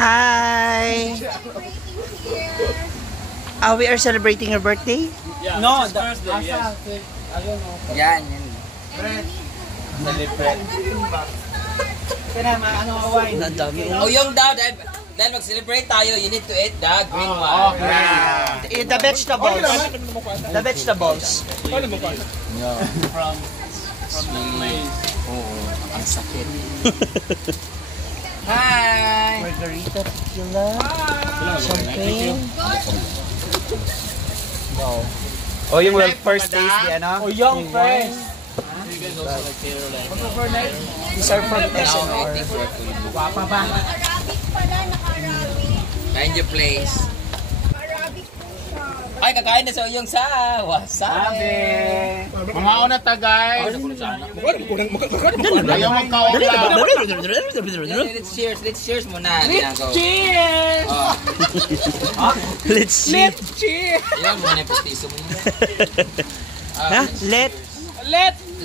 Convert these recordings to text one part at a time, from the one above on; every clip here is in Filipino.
Hi. We are celebrating your birthday? Yeah, no, that's Thursday, yes. Yan. Celebrate. Oh, yung daw, dahil mag-celebrate tayo, you need to eat the green one. Okay. The vegetables. The vegetables. From the place. Oh, ang sakit. Hi! Margarita, tequila, champagne. No. Oh, yung first taste, di ano? Oh, young friends. These are from SNR. Guwapa ba? Find your place. Ay, kakain na sa uyong sa wasabi. Mga una tagay. Ayaw magkaula. Let's cheers muna. Cheers! Let's cheers. Cheers! Ilan muna yung pastiso mo. Let's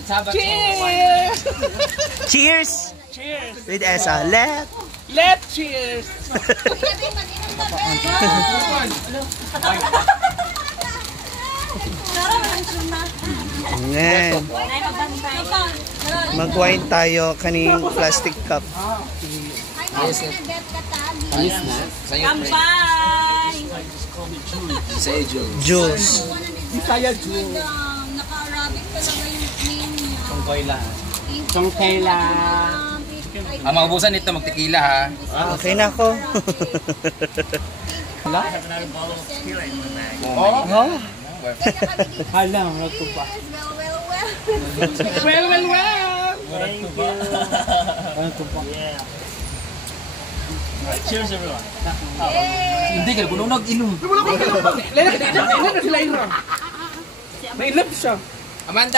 have a Cheers! Cheers! Cheers! With Esa. Let's cheers! Ngayon. Mag-wine tayo kaning plastic cup. Alis na? Kampay! Sa'yo, Jules. Bisaya Jules. Naka-Arabic talaga yung name niya. Chongkay lang. Ang maubusan nito, magtikila ha. Okay na ako. Hala? Oh? Hala, wala ko pa. Well. Well. Thank you. Wala ko pa. Cheers everyone. Hindi ka, kung nag-inom. Lena na sila ira. May love siya. Amanda,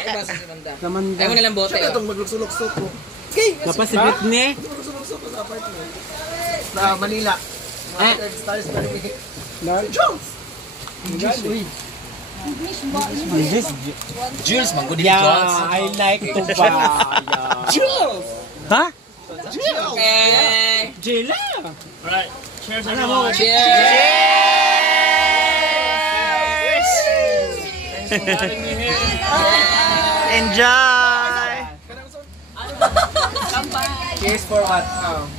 Basta si Amanda. Ayaw mo nilang bote. Siya itong maglukso-lukso ko. Dapat si Britney. Maglukso-lukso ko sa apartment. Sa Manila. Stars na rin. Jones! Jules, mangguni Yeah, Jules. I like to buy. Jules! Ha? Jules! Okay. Jila! Right. Cheers everyone. Cheers! Enjoy! Cheers for what?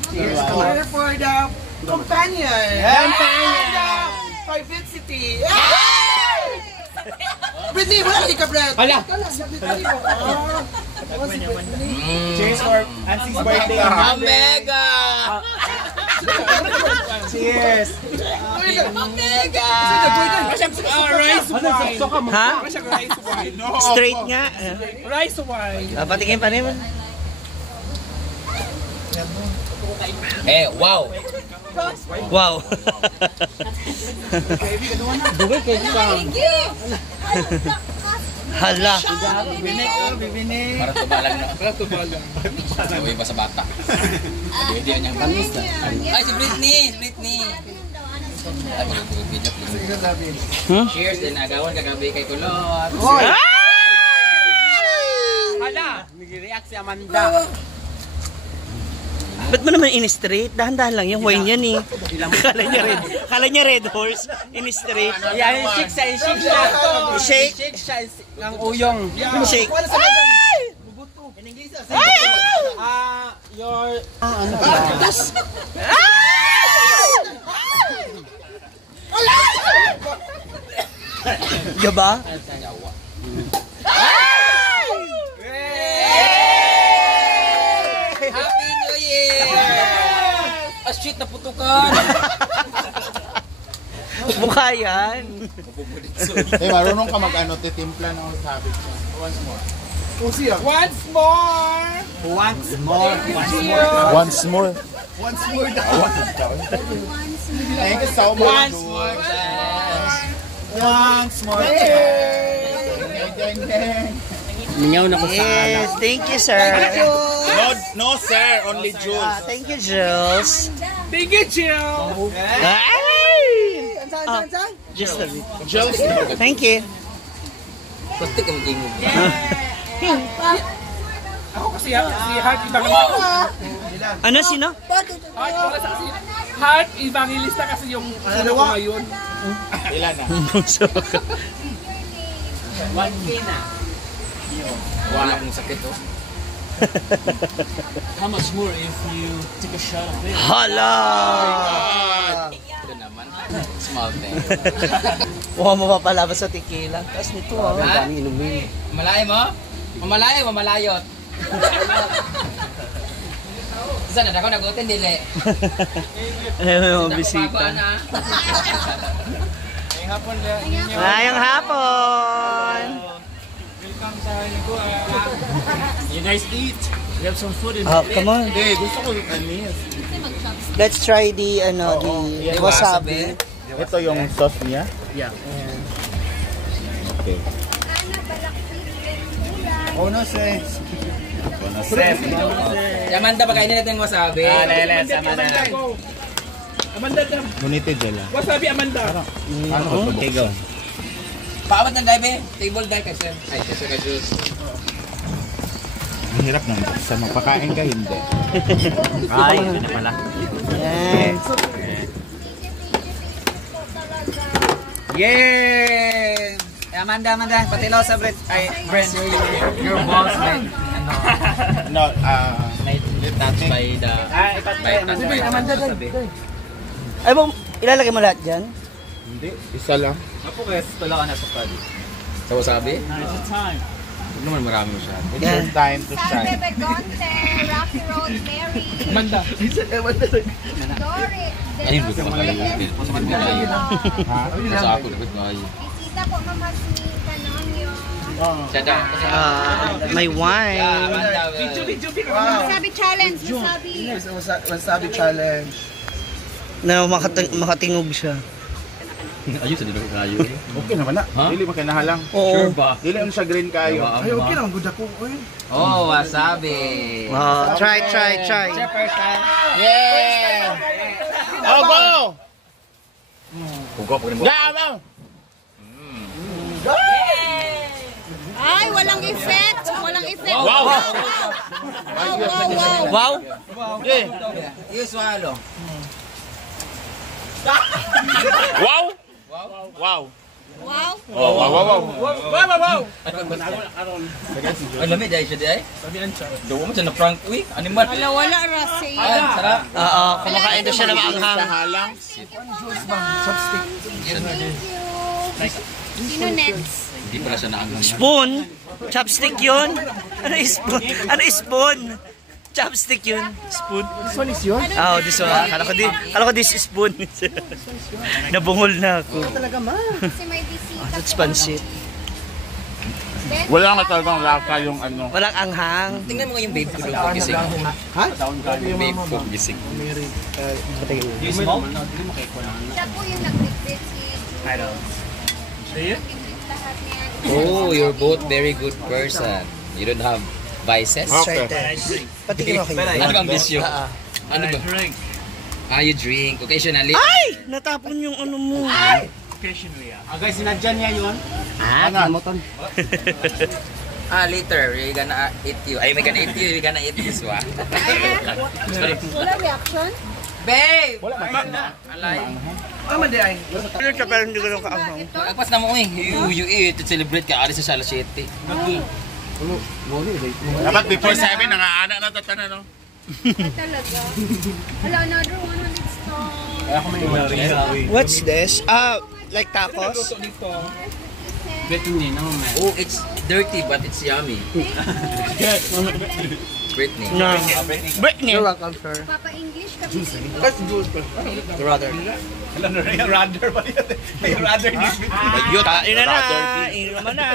Cheers for the companion. Vivacity. Britney, wala lagi ka, Brad. Hala! Cheers for Ansie's birthday. Omega! Cheers. Omega! Rice wine. Ha? Rice wine. Straight nga. Rice wine. Patikin pa naman. Wow! Wow! Dugay kayo sa... Hala! Bibinig. Para tubalan na. Gawin pa sa bata. Pwede niyang panis na. Ay, si Britney! Ay, mag-video please. Cheers din. Agawan kagabi kay Kulot. Hala! Nag-react si Amanda. Ba't mo naman in-straight? Dahan-dahan lang yung wine yan eh. Kala niya red horse. In-straight. Yan, shake siya. Shake? Shake siya ng uyong. Shake. Your... Ano ba? Gaba? Happy New Year! Shit, naputukan! Mukha yan. Marunong ka mag-ano, titimpla ng sabit siya. Once more. Once more! Thank you so much. Once more. Mingaw na ko sa Yes, thank you, sir. No, sir. Only Jules. Thank you, Jules. Thank you, Jill! Ay! Just a bit. Thank you. Pati ka magingog. Ako kasi si Heart Evangelista. Ano, sino? Heart Evangelista kasi yung ano ko ngayon. Ilan na? 1K na. Wala akong sakit oh. How much more if you take a shot of it? Hala! Ito naman. Small thing. Mukhang mapapalabas sa tequila. Tapos nito ah. Ha? Dami inumin. Malay mo? Mamalayo, mamalayot. Saan na ako nagutin dili? Ayaw yung mga bisita. Ngayong hapon! You guys eat. We have some food in Oh, come on. Hindi, gusto ko yung anis. Let's try the wasabi. Ito yung sauce niya? Yeah. Okay. Oh, no sense. Amanda, pagkainin natin yung wasabi. Amanda, Ngunite dyan wasabi Amanda. Ano ko ito? Okay, go. Paawat ng dive table dive kasi. Ay, kasi ka juice. Ang hirap naman. Sa mapakain ka, hindi. Ay, yun na pala. Yan. Yeah! Amanda, patilaw sa Brent. Ay, Brent. Your balls made No, made touch by the Amanda, Ay, bang ilalagay mo lahat dyan? hindi. Isa lang. Apo kaya tula ka na sa pad. Sa wasabi? It's a time. Huwag naman marami masyado. It's your time to San shine. Bebe Gonte, Rocky Road, Mary, Amanda. Dorit, Ayun, gusto ko talaga. Ha? Sa ako, dapat ngayon. Bisita po Mama Smith, Kanonyo. Sada. May wine. Amanda. Wasabi challenge, wasabi. Wasabi challenge. Na makatingog siya. Ayun, sa dito kayo. Okay naman na. Dili mo kinahalang. Oo. ba? Dili mo siya green kayo. Ay, okay lang. Good ako. Uy. Oh, wasabi. Try. Yeah! Oh, go! Hugo, pwede mo. Go! Ay, walang effect. Walang effect. Wow! Wow! Okay. You swallow. Wow! Wow! Wow. Oh, wow! Ay, lamig dahil siya dahil. Dawa mo siya na prank. Uy, animal. Wala rasi. Ay, sarap. Oo, kumakain daw siya ng maanghang. Halang. Sino next? Hindi pala siya naangang. Spoon? Chopstick yun? Ano spoon? Ano spoon? Chopstick yun? Spoon? This one is yours? Oh, this one. Kala ko this is spoon. Nabungol na ako. Talaga, ma. Kasi may bisita. That's pansit. Wala nga talagang lasa yung ano. Walang anghang. Tingnan mo nga yung babe ko doon pag gising. Ha? Babe ko gising. Siya po yung nag-regret si I know. See it? Nag-regret lahat niya. Oh, you're both very good person. You don't have vices. Okay. Patikin mo kayo. Ano bang bisyo? Ano ba? Drink. You drink occasionally. Ay! Natapon yung ano mo. Occasionally, yeah. Guys, sinadyan niya yun. Later, we're gonna eat you. Ay, we're gonna eat you. We're gonna eat this one. Sorry. Wala reaction? Babe! Wala. Alay. Mandi ay. Ano siya pero hindi ko lang kaanghang. Agpas na mo eh. You eat to celebrate ka. Alis sa Sala City. Dapat before 7, nangaana na tatana, no? Talaga. Wala, another 100 stars. What's this? Like tacos? Oh, it's dirty but it's yummy. Britney. No. Britney. You're welcome, sir. Papa English ka po. Brother. Ayun. Kain na na. Inuman na.